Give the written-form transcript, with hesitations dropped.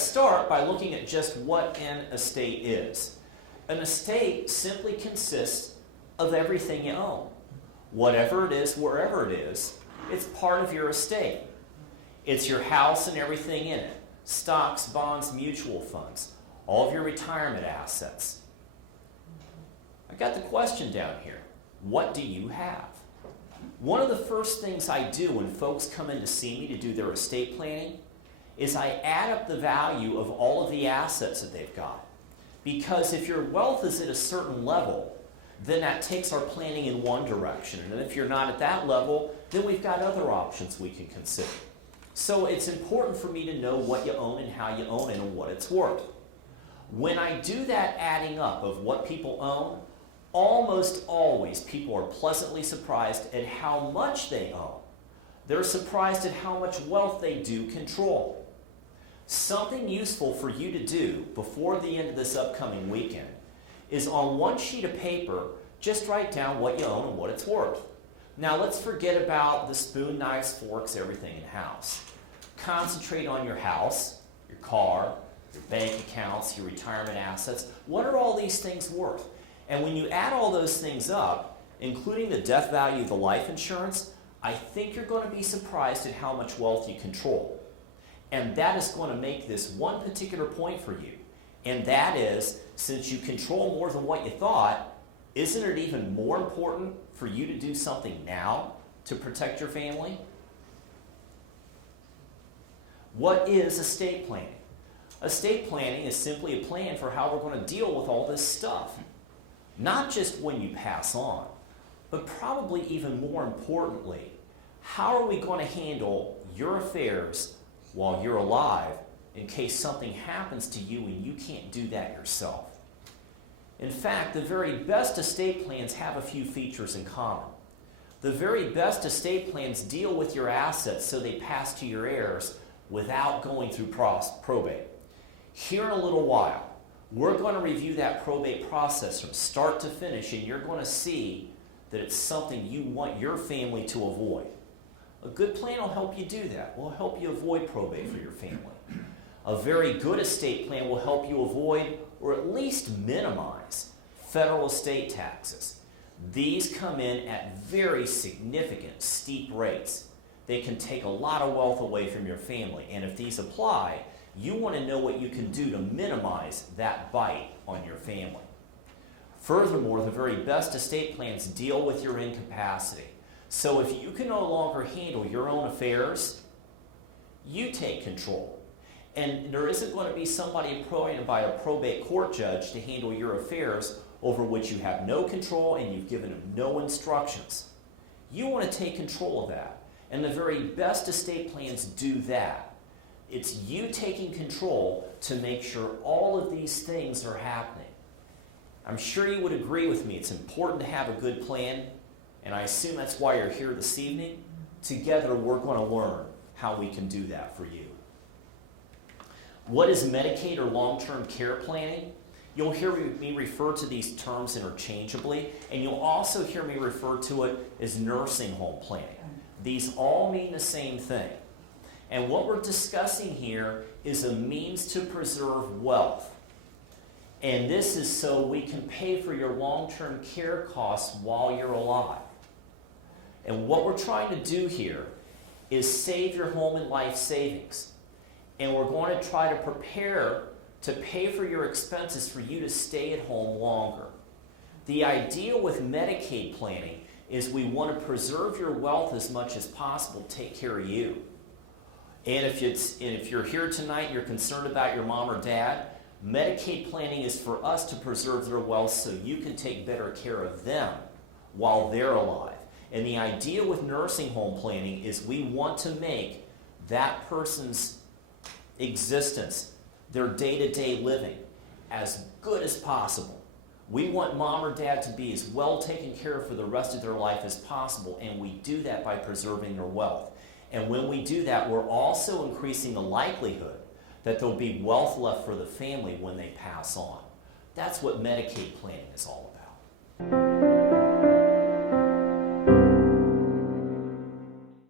let's start by looking at just what an estate is. An estate simply consists of everything you own. Whatever it is, wherever it is, it's part of your estate. It's your house and everything in it. Stocks, bonds, mutual funds, all of your retirement assets. I got the question down here. What do you have? One of the first things I do when folks come in to see me to do their estate planning is I add up the value of all of the assets that they've got. Because if your wealth is at a certain level, then that takes our planning in one direction. And if you're not at that level, then we've got other options we can consider. So it's important for me to know what you own and how you own it and what it's worth. When I do that adding up of what people own, almost always people are pleasantly surprised at how much they own. They're surprised at how much wealth they do control. Something useful for you to do before the end of this upcoming weekend is on one sheet of paper, just write down what you own and what it's worth. Now let's forget about the spoon, knives, forks, everything in house. Concentrate on your house, your car, your bank accounts, your retirement assets. What are all these things worth? And when you add all those things up, including the death value of the life insurance, I think you're going to be surprised at how much wealth you control. And that is going to make this one particular point for you. And that is, since you control more than what you thought, isn't it even more important for you to do something now to protect your family? What is estate planning? Estate planning is simply a plan for how we're going to deal with all this stuff. Not just when you pass on, but probably even more importantly, how are we going to handle your affairs while you're alive in case something happens to you and you can't do that yourself? In fact, the very best estate plans have a few features in common. The very best estate plans deal with your assets so they pass to your heirs without going through probate. Here in a little while, we're going to review that probate process from start to finish, and you're going to see that it's something you want your family to avoid. A good plan will help you do that. Will help you avoid probate for your family. A very good estate plan will help you avoid or at least minimize federal estate taxes. These come in at very significant, steep rates. They can take a lot of wealth away from your family, and if these apply, you want to know what you can do to minimize that bite on your family. Furthermore, the very best estate plans deal with your incapacity. So if you can no longer handle your own affairs, you take control. And there isn't going to be somebody appointed by a probate court judge to handle your affairs over which you have no control and you've given them no instructions. You want to take control of that. And the very best estate plans do that. It's you taking control to make sure all of these things are happening. I'm sure you would agree with me. It's important to have a good plan, and I assume that's why you're here this evening. Together, we're going to learn how we can do that for you. What is Medicaid or long-term care planning? You'll hear me refer to these terms interchangeably, and you'll also hear me refer to it as nursing home planning. These all mean the same thing. And what we're discussing here is a means to preserve wealth. And this is so we can pay for your long-term care costs while you're alive. And what we're trying to do here is save your home and life savings. And we're going to try to prepare to pay for your expenses for you to stay at home longer. The idea with Medicaid planning is we want to preserve your wealth as much as possible, take care of you. And if you're here tonight and you're concerned about your mom or dad, Medicaid planning is for us to preserve their wealth so you can take better care of them while they're alive. And the idea with nursing home planning is we want to make that person's existence, their day-to-day living, as good as possible. We want mom or dad to be as well taken care of for the rest of their life as possible, and we do that by preserving their wealth. And when we do that, we're also increasing the likelihood that there'll be wealth left for the family when they pass on. That's what Medicaid planning is all about.